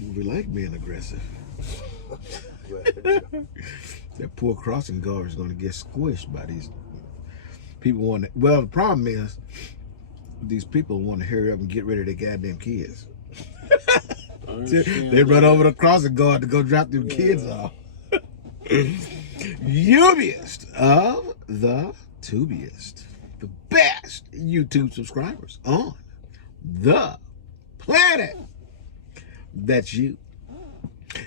We like being aggressive. That poor crossing guard is going to get squished by these people. Well, the problem is these people want to hurry up and get rid of their goddamn kids. They run over the crossing guard to go drop them kids off. Yubiest of the tubiest, the best YouTube subscribers on the planet. That's you.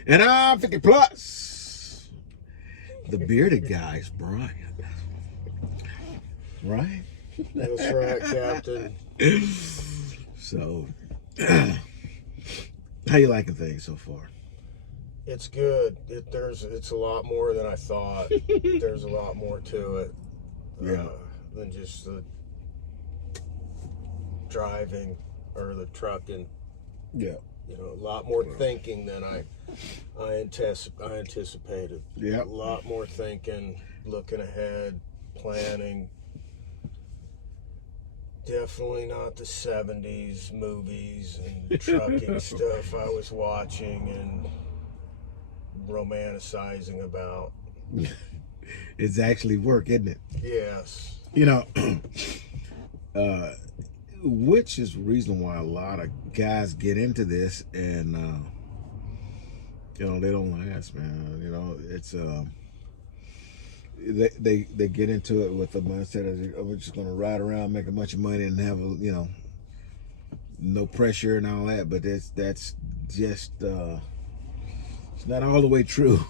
And I'm 50 plus. The bearded guy's Brian. Right? That's right, Captain. So, how you liking things so far? It's good. It's a lot more than I thought. There's a lot more to it. Yeah. Than just the driving or the trucking. Yeah. You know, a lot more thinking than I anticipated. Yeah. A lot more thinking, looking ahead, planning. Definitely not the 70s movies and trucking stuff I was watching and romanticizing about. It's actually work, isn't it? Yes. You know, which is the reason why a lot of guys get into this and, you know, they don't last, man. You know, it's, they get into it with the mindset of, we're just going to ride around, make a bunch of money and have, you know, no pressure and all that. But that's just, it's not all the way true.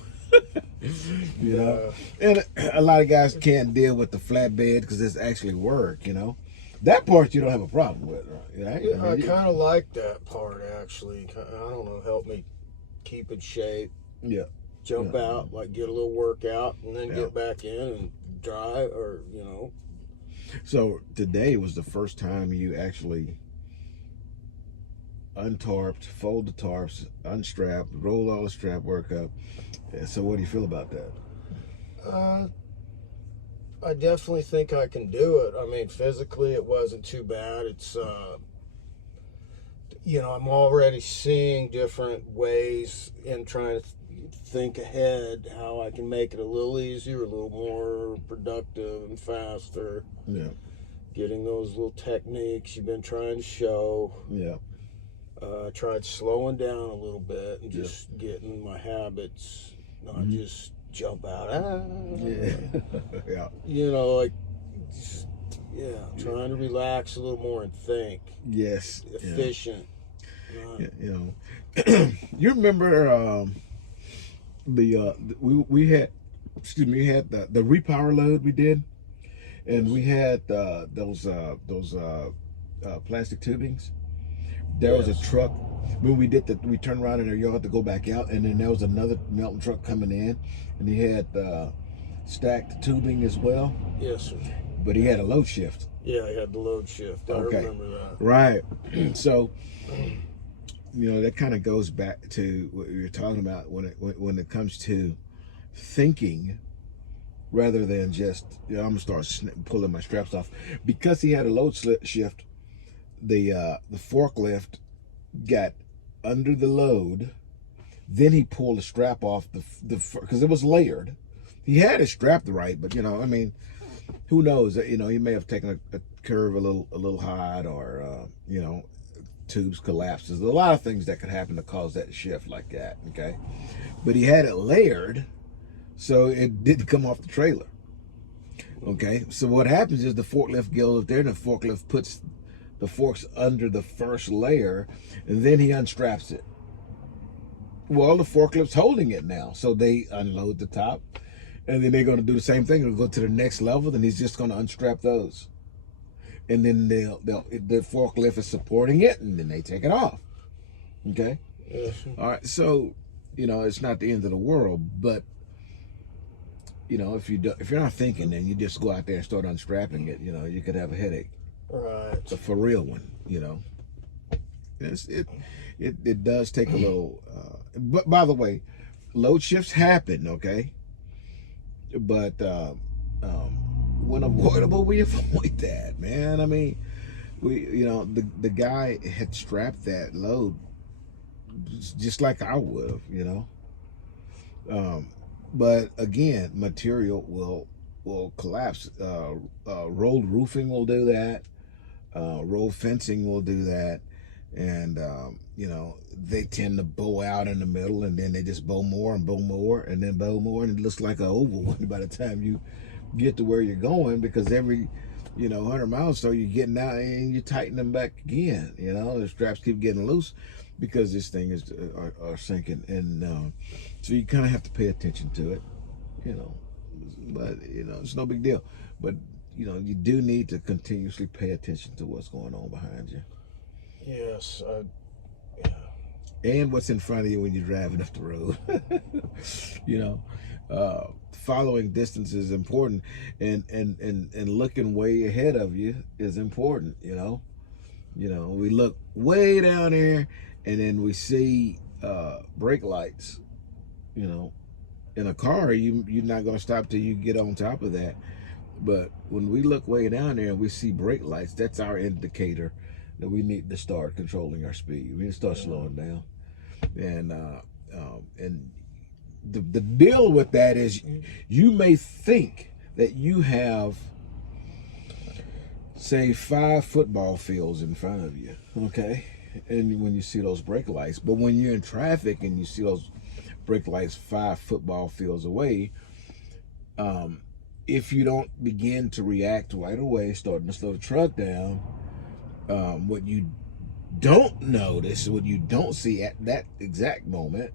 You know, and a lot of guys can't deal with the flatbed because it's actually work, you know. That part you don't have a problem with, right? Yeah, I kind of like that part, actually. I don't know, help me keep in shape. Yeah. Jump out, like get a little workout, and then get back in and drive, or, you know. So today was the first time you actually untarped, fold the tarps, unstrap, roll all the strap work up. So what do you feel about that? I definitely think I can do it. I mean, physically it wasn't too bad. It's, you know, I'm already seeing different ways in trying to think ahead how I can make it a little easier, a little more productive and faster. Yeah. Getting those little techniques you've been trying to show. Yeah. Tried slowing down a little bit and just getting my habits, not just jump out. Yeah. You know, like, just, trying to relax a little more and think. Yes. Efficient. Yeah. You know, you remember we had the repower load we did, and we had those plastic tubings. There was a truck when we turned around in our yard to go back out, and then there was another Melton truck coming in, and he had stacked tubing as well. Yes, sir. But he had a load shift. Yeah, he had the load shift. I remember that. Right. So, you know, that kind of goes back to what you're talking about when it comes to thinking rather than just, you know, I'm gonna start pulling my straps off. Because he had a load shift, the forklift got under the load, then he pulled the strap off because it was layered. He had it strapped right, but, you know, I mean, who knows? You know, he may have taken a curve a little high, or you know, tubes collapses. There's a lot of things that could happen to cause that shift like that. Okay, but he had it layered, so it didn't come off the trailer. Okay, so what happens is the forklift goes there, and the forklift puts the forks under the first layer, and then he unstraps it. Well, the forklift's holding it now, so they unload the top, and then they're going to do the same thing. They'll go to the next level, then he's just going to unstrap those, and then the forklift is supporting it, and then they take it off. Okay. Yes. All right. So, you know, it's not the end of the world, but, you know, if you're not thinking, then you just go out there and start unstrapping it. You know, you could have a headache. Right. It's a for real one. You know. It does take a little. But by the way, load shifts happen. Okay. But when avoidable, we avoid that, man. I mean, the guy had strapped that load just like I would have, you know. But again, material will collapse. Rolled roofing will do that. Rolled fencing will do that. And you know, they tend to bow out in the middle, and then they just bow more and bow more and then bow more, and it looks like an oval by the time you get to where you're going, because every 100 miles or so you're getting out and you tighten them back again. You know, the straps keep getting loose because this thing is are sinking, and so you kind of have to pay attention to it. You know, but it's no big deal. But you do need to continuously pay attention to what's going on behind you. Yes. And what's in front of you when you're driving up the road. Following distance is important, and looking way ahead of you is important. We look way down there, and then we see brake lights. In a car, you're not going to stop till you get on top of that. But when we look way down there and we see brake lights, that's our indicator that we need to start controlling our speed. We need to start slowing down. And the deal with that is, you may think that you have, say, 5 football fields in front of you, okay? And when you see those brake lights, but when you're in traffic and you see those brake lights 5 football fields away, if you don't begin to react right away, starting to slow the truck down, what you don't notice, what you don't see at that exact moment,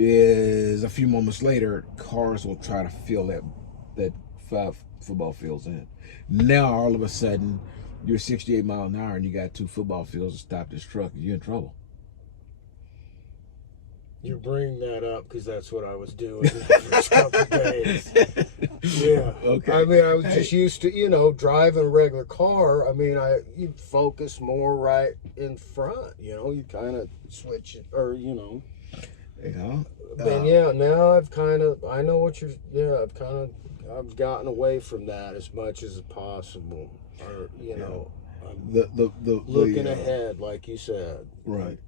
is a few moments later, cars will try to fill that 5 football fields in. Now all of a sudden, you're 68 miles an hour and you got 2 football fields to stop this truck, and you're in trouble. You bring that up because that's what I was doing the first couple of days. Yeah. Okay. I mean, I was just used to, driving a regular car. I mean, you focus more right in front. You kind of switch it, or Yeah. But yeah, now I know what you're. Yeah, I've gotten away from that as much as possible. Or I'm looking ahead, like you said. Right.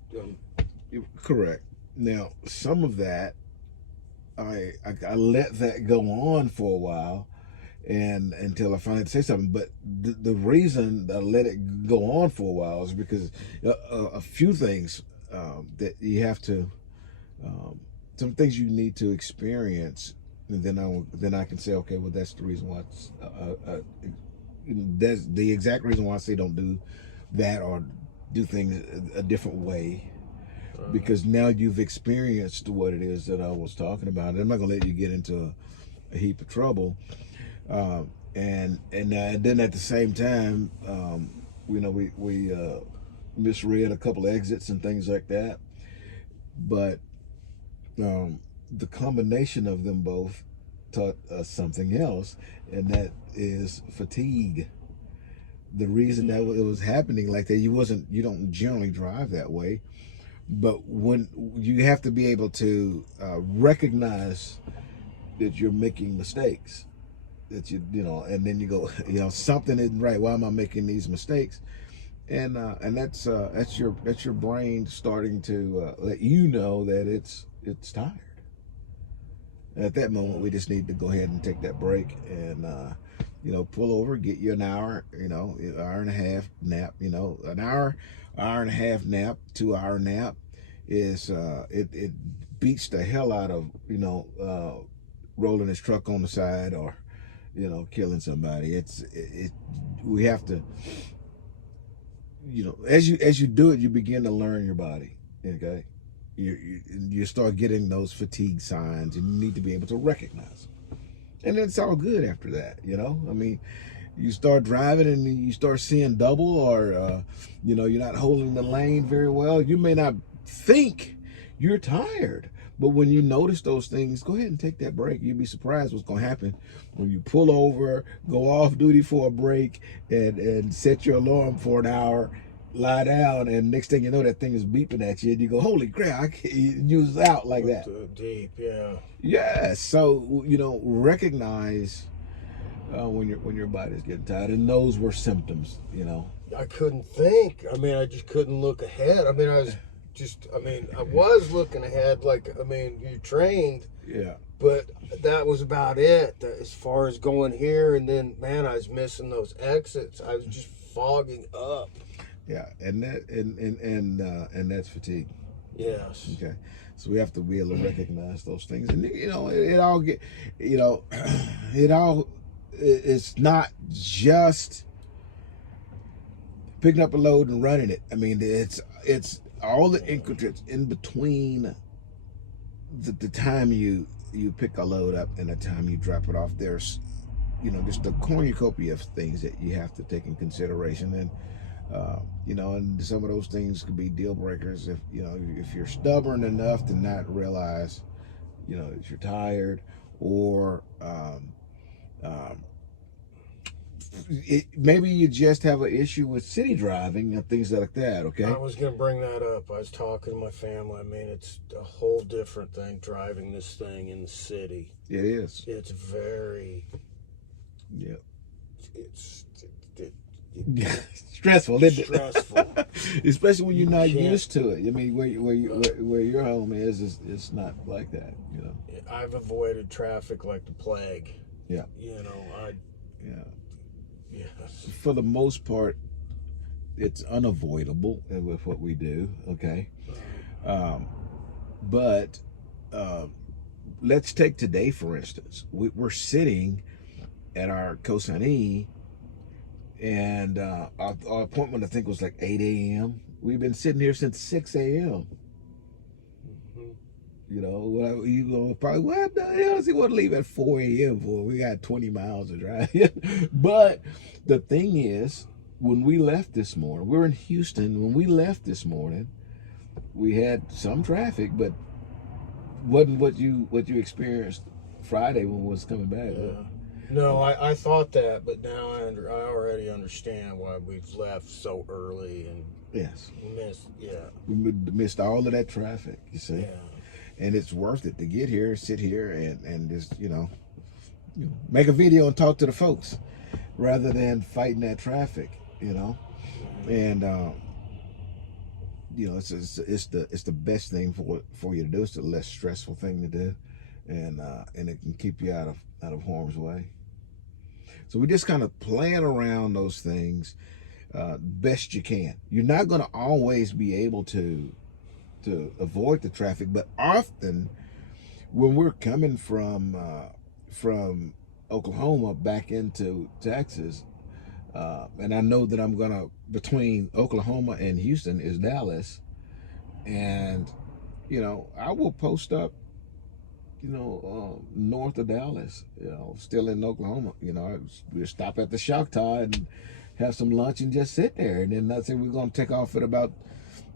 Correct. Now, some of that, I let that go on for a while, and until I finally say something. But the reason I let it go on for a while is because a few things that you have to, some things you need to experience, and then I can say, okay, well, that's the reason why. That's the exact reason why I say don't do that, or do things a different way. Because now you've experienced what it is that I was talking about. I'm not gonna let you get into a heap of trouble. And then at the same time, we misread a couple of exits and things like that. But the combination of them both taught us something else, and that is fatigue. The reason that it was happening like that, you don't generally drive that way. But when you have to be able to recognize that you're making mistakes, that and then you go, something isn't right. Why am I making these mistakes? And that's your brain starting to let you know that it's tired. At that moment, we just need to go ahead and take that break and pull over, get you an hour, hour and a half nap. An hour and a half nap, 2-hour nap is it beats the hell out of rolling his truck on the side, or killing somebody. We have to, as you do it, you begin to learn your body. Okay, you start getting those fatigue signs, and you need to be able to recognize them. And it's all good after that. I mean, you start driving and you start seeing double, or you're not holding the lane very well. You may not think you're tired, but when you notice those things, go ahead and take that break. You'll be surprised what's going to happen when you pull over, go off duty for a break, and set your alarm for an hour, lie down, and next thing you know, that thing is beeping at you, and you go, holy crap, you was out like that. Deep, yeah. Yeah, so recognize when your body's getting tired, and those were symptoms. I couldn't think. I mean, I just couldn't look ahead. I mean, I was I mean, I was looking ahead, like, I mean, you trained. Yeah. But that was about it as far as going here. And then, man, I was missing those exits. I was just fogging up. Yeah, and that's fatigue. Yes. Okay, so we have to be able to recognize those things, and it all get, it's not just picking up a load and running it. I mean, it's all the increments in between the time you pick a load up and the time you drop it off. There's just a cornucopia of things that you have to take in consideration, and and some of those things could be deal breakers if you're stubborn enough to not realize that you're tired, or maybe you just have an issue with city driving and things like that. Okay, I was gonna bring that up. I was talking to my family. I mean, it's a whole different thing driving this thing in the city. It is. It's very. Yeah. It's stressful, isn't it? Stressful. Especially when you're not used to it. I mean, where your home is it's not like that. I've avoided traffic like the plague. Yeah. Yeah. For the most part, it's unavoidable with what we do. Okay. But let's take today for instance. We're sitting at our consignee. And our appointment, I think, was like 8 a.m. We've been sitting here since 6 a.m. You probably, what the hell does he want to leave at 4 a.m. for? We got 20 miles to drive. But the thing is, when we left this morning, we're in Houston. When we left this morning, we had some traffic, but wasn't what you experienced Friday when we was coming back. Yeah. No, I thought that, but now I already understand why we've left so early and yes, we missed all of that traffic. You see, yeah, and it's worth it to get here, sit here, and just make a video and talk to the folks rather than fighting that traffic. And it's the best thing for you to do. It's the less stressful thing to do, and it can keep you out of harm's way. So we just kind of playing around those things best you can. You're not going to always be able to avoid the traffic, but often when we're coming from Oklahoma back into Texas, and I know that I'm gonna, between Oklahoma and Houston is Dallas, and I will post up north of Dallas, still in Oklahoma. We'll stop at the Choctaw and have some lunch and just sit there. And then that's it. We're going to take off at about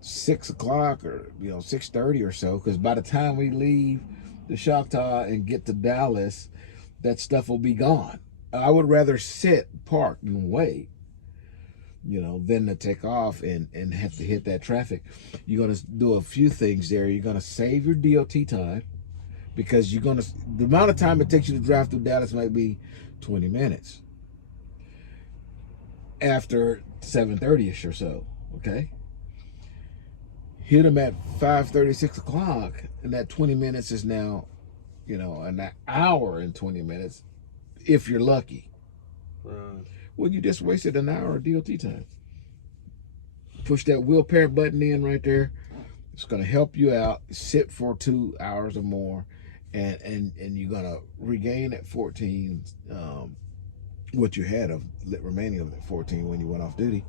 6 o'clock or 6:30 or so, because by the time we leave the Choctaw and get to Dallas, that stuff will be gone. I would rather sit, park, and wait, than to take off and have to hit that traffic. You're going to do a few things there. You're going to save your DOT time, because the amount of time it takes you to drive through Dallas might be 20 minutes after 7:30ish or so. Okay, hit them at 5:30, 6 o'clock, and that 20 minutes is now an hour and 20 minutes if you're lucky. Right. Well, you just wasted an hour of DOT time. Push that wheel parent button in right there. It's going to help you out. Sit for 2 hours or more, and you're going to regain at 14 what you had of remaining of that 14 when you went off duty.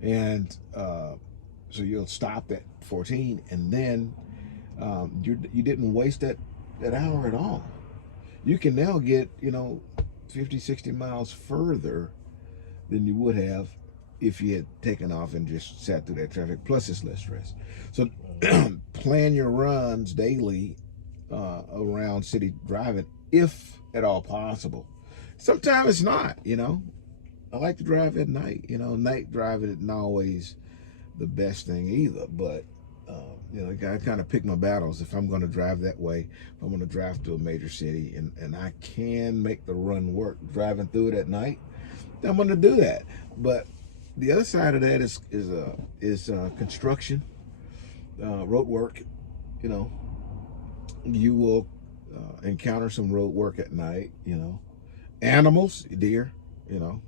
And so you'll stop at 14, and then you didn't waste that hour at all. You can now get 50, 60 miles further than you would have if you had taken off and just sat through that traffic. Plus, it's less stress. So plan your runs daily around city driving, if at all possible. Sometimes it's not. I like to drive at night. Night driving isn't always the best thing either, but I kind of pick my battles. If I'm going to drive that way, if I'm going to drive to a major city and I can make the run work driving through it at night, then I'm going to do that. But the other side of that is construction. road work, you know, you will encounter some road work at night, you know. Animals, deer, you know,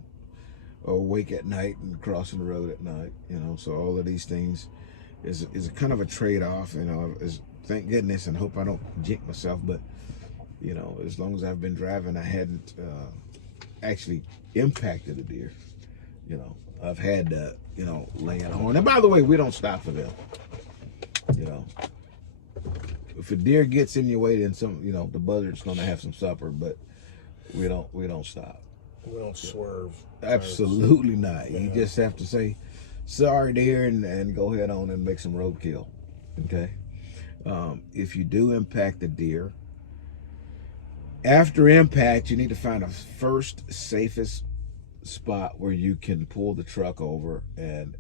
awake at night and crossing the road at night, you know. So all of these things is a kind of a trade-off, you know. Thank goodness, and hope I don't jinx myself, but you know, as long as I've been driving, I hadn't actually impacted a deer. You know, I've had you know, laying on. And by the way, we don't stop for them. You know, if a deer gets in your way, then you know, the buzzard's going to have some supper, but we don't stop. We don't swerve. Absolutely not. Yeah. You just have to say sorry, deer, and go ahead on and make some roadkill. Okay. If you do impact the deer, after impact, you need to find a first safest spot where you can pull the truck over and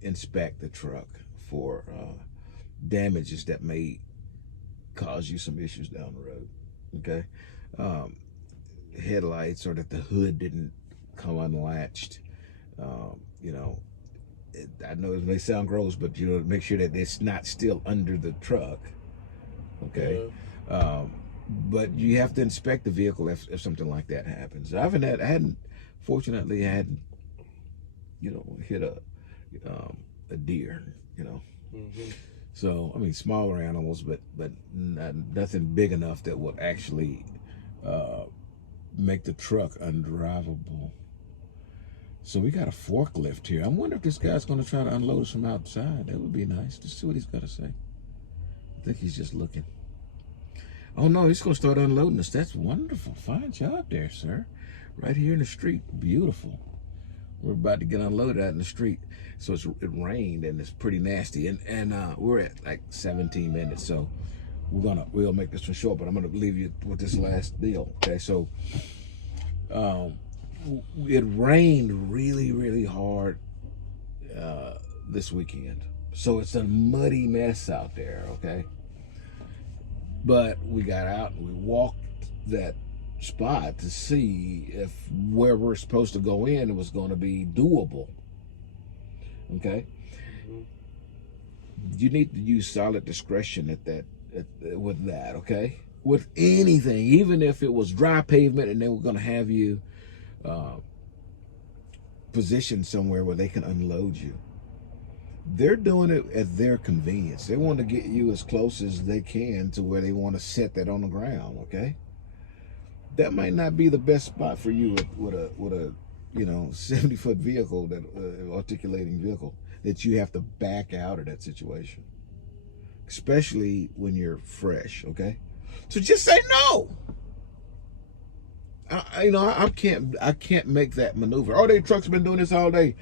inspect the truck for damages that may cause you some issues down the road. Okay, headlights, or that the hood didn't come unlatched. You know, I know it may sound gross, but you know, make sure that it's not still under the truck. Okay. Yeah. But you have to inspect the vehicle if something like that happens. Fortunately, I hadn't, you know, hit a deer, you know. Mm-hmm. So, I mean, smaller animals, but nothing big enough that would actually make the truck undrivable. So we got a forklift here. I wonder if this guy's going to try to unload us from outside. That would be nice to see what he's got to say. I think he's just looking. Oh no, he's going to start unloading us. That's wonderful. Fine job there, sir. Right here in the street. Beautiful. We're about to get unloaded out in the street. So it rained and it's pretty nasty. And we're at like 17 minutes. So we'll make this one short, but I'm going to leave you with this last deal. Okay, so it rained really, really hard this weekend. So it's a muddy mess out there, okay? But we got out and we walked that spot to see if where we're supposed to go in was going to be doable. Okay? Mm-hmm. You need to use solid discretion with that, okay? With anything, even if it was dry pavement and they were going to have you positioned somewhere where they can unload you. They're doing it at their convenience. They want to get you as close as they can to where they want to set that on the ground, okay? That might not be the best spot for you with a you know, 70-foot vehicle, that articulating vehicle, that you have to back out of that situation, especially when you're fresh, okay? So just say no. I can't make that maneuver. Oh, their truck's been doing this all day.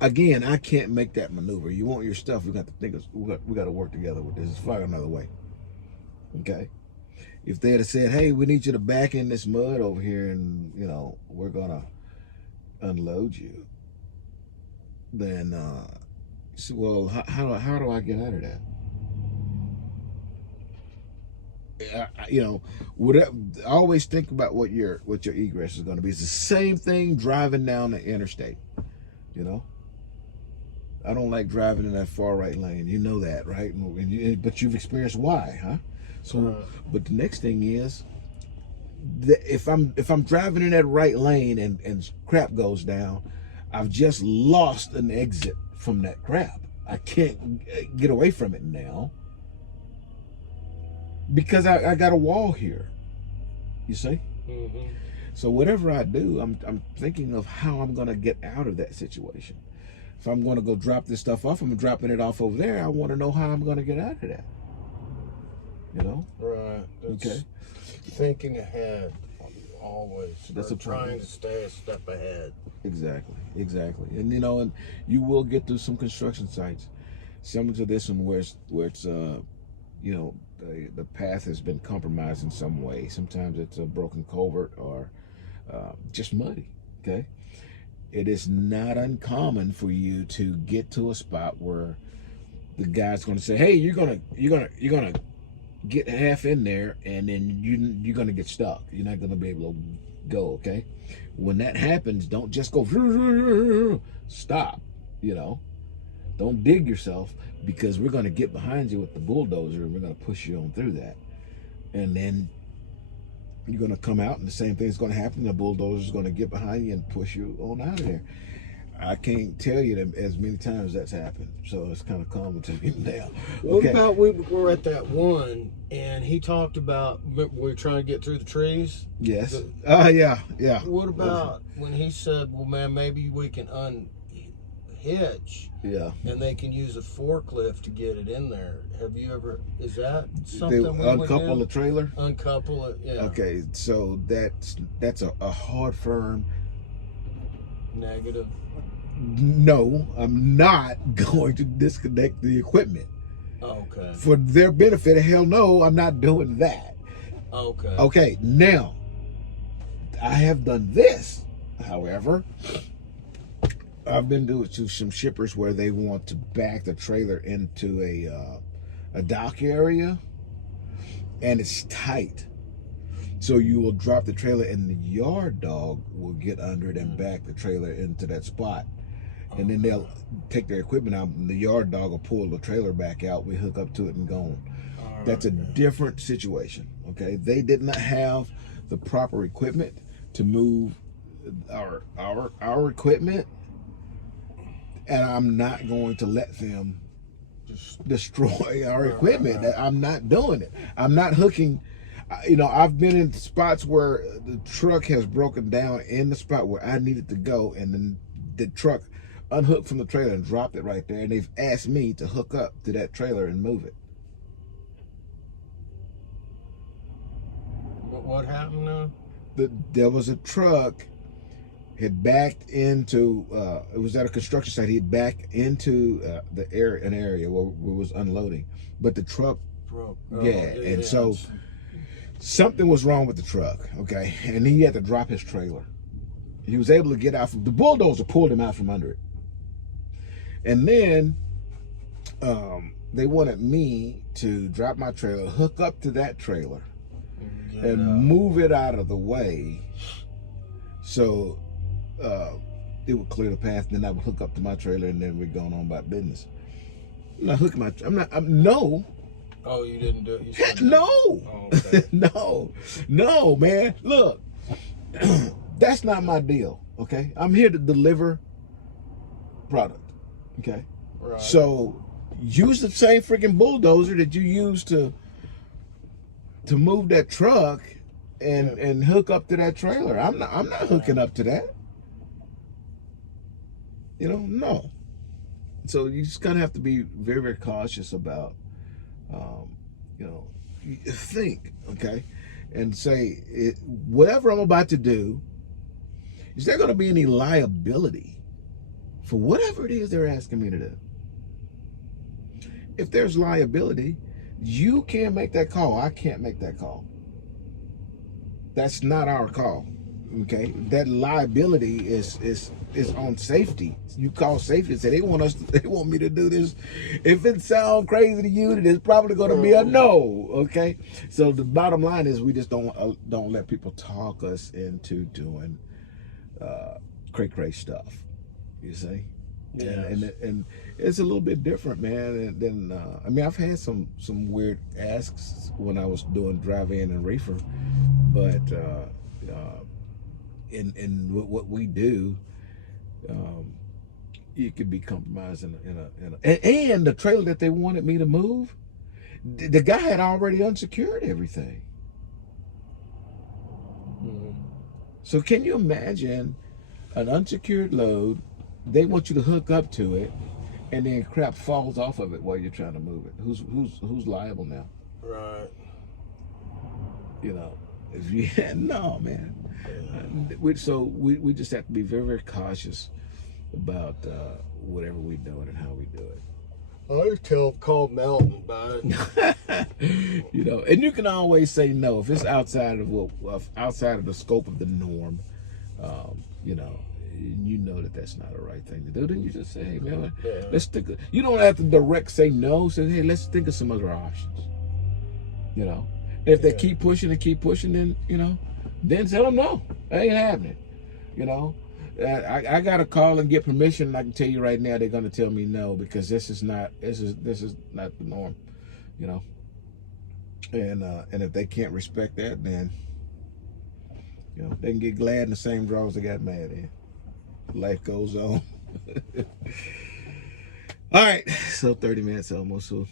Again, I can't make that maneuver. You want your stuff, we got to think we got to work together with this. Let's find another way. Okay? If they had said, hey, we need you to back in this mud over here and, you know, we're going to unload you, then so, well, how do I get out of that? You know, whatever. I always think about what your egress is going to be. It's the same thing driving down the interstate. You know, I don't like driving in that far right lane. You know that, right? But you've experienced why, huh? So, but the next thing is, if I'm driving in that right lane and crap goes down, I've just lost an exit from that crap. I can't get away from it now because I got a wall here. You see? Mm-hmm. So whatever I do, I'm thinking of how I'm going to get out of that situation. If I'm going to go drop this stuff off, I'm dropping it off over there. I want to know how I'm going to get out of that. You know? Right. Okay. Thinking ahead, always. That's trying to stay a step ahead. Exactly. And you know, and you will get through some construction sites, similar to this one, where it's you know, the path has been compromised in some way. Sometimes it's a broken culvert or just muddy. Okay. It is not uncommon for you to get to a spot where the guy's going to say, "Hey, you're gonna get half in there, and then you're gonna get stuck. You're not gonna be able to go." Okay. When that happens, don't just go. Stop. You know, Don't dig yourself, because we're going to get behind you with the bulldozer and we're going to push you on through that. And then you're going to come out and the same thing is going to happen. The bulldozer is going to get behind you and push you on out of there. I can't tell you that as many times that's happened, so it's kind of common to me now. What about we were at that one, and he talked about we're trying to get through the trees? Yes. Yeah. What about when he said, well, man, maybe we can unhitch, and they can use a forklift to get it in there. Have you ever, is that something we uncouple the trailer? Uncouple it, yeah. Okay, so that's a hard, firm negative. No, I'm not going to disconnect the equipment. Okay. For their benefit, hell no, I'm not doing that. Okay. Okay, now, I have done this, however. I've been doing to some shippers where they want to back the trailer into a dock area, and it's tight. So you will drop the trailer and the yard dog will get under it and back the trailer into that spot. And then they'll take their equipment out and the yard dog will pull the trailer back out. We hook up to it and go. That's a different situation, okay? They did not have the proper equipment to move our equipment, and I'm not going to let them destroy our equipment. I'm not doing it. I'm not hooking. You know, I've been in spots where the truck has broken down in the spot where I needed to go, and then the truck unhooked from the trailer and dropped it right there, and they've asked me to hook up to that trailer and move it. But what happened now? There was a truck had backed into it was at a construction site. He had backed into an area where it was unloading, but the truck broke. So something was wrong with the truck, okay, and he had to drop his trailer. He was able to get out from the bulldozer, pulled him out from under it, and then they wanted me to drop my trailer, hook up to that trailer, and move it out of the way so it would clear the path. Then I would hook up to my trailer, and then we're going on about business. I'm not hooking my. No. Oh, you didn't do it? You said no. Oh, okay. No, man. Look, that's not my deal, okay? I'm here to deliver product, okay? Right. So use the same freaking bulldozer that you use to move that truck and hook up to that trailer. I'm not hooking up to that. You know, no. So you just kind of have to be very, very cautious about you know, think, okay, and say, whatever I'm about to do, is there going to be any liability for whatever it is they're asking me to do? If there's liability, you can't make that call. I can't make that call. That's not our call, okay? That liability is on safety. You call safety and say they want me to do this. If it sounds crazy to you, then it's probably going to be a no, okay? So the bottom line is we just don't let people talk us into doing cray stuff. You see? Yes. And it's a little bit different, man. Than I mean, I've had some weird asks when I was doing drive-in and reefer, but in what we do, it could be compromised and the trailer that they wanted me to move, the guy had already unsecured everything. Mm-hmm. So can you imagine an unsecured load? They want you to hook up to it, and then crap falls off of it while you're trying to move it. Who's liable now? Right. You know, if you no, man. So we just have to be very, very cautious about whatever we're doing and how we do it. I just call Melton about it. You know, and you can always say no if it's outside of the scope of the norm. You know. You know that's not the right thing to do. Then you just say, hey, man, let's think. You don't have to direct say no. Say, hey, let's think of some other options. You know, if they keep pushing, then you know, then tell them no. That ain't happening. You know, I got to call and get permission. And I can tell you right now, they're going to tell me no, because this is not the norm, you know. And if they can't respect that, then you know they can get glad in the same drawers they got mad in. Life goes on. All right, so 30 minutes almost. So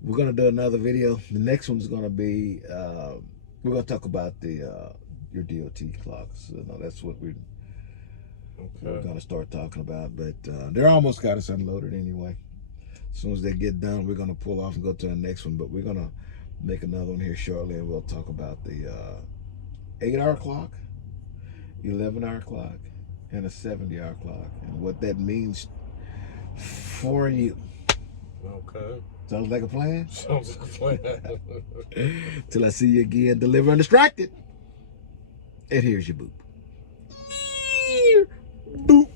we're gonna do another video. The next one's gonna be we're gonna talk about the your DOT clocks. You know, that's what we're gonna start talking about. But they're almost got us unloaded anyway. As soon as they get done, we're gonna pull off and go to the next one. But we're gonna make another one here shortly, and we'll talk about the 8-hour clock, 11-hour clock, and a 70-hour clock, and what that means for you. Okay. Sounds like a plan? Sounds like a plan. Till I see you again, deliver undistracted. And here's your boop. Boop.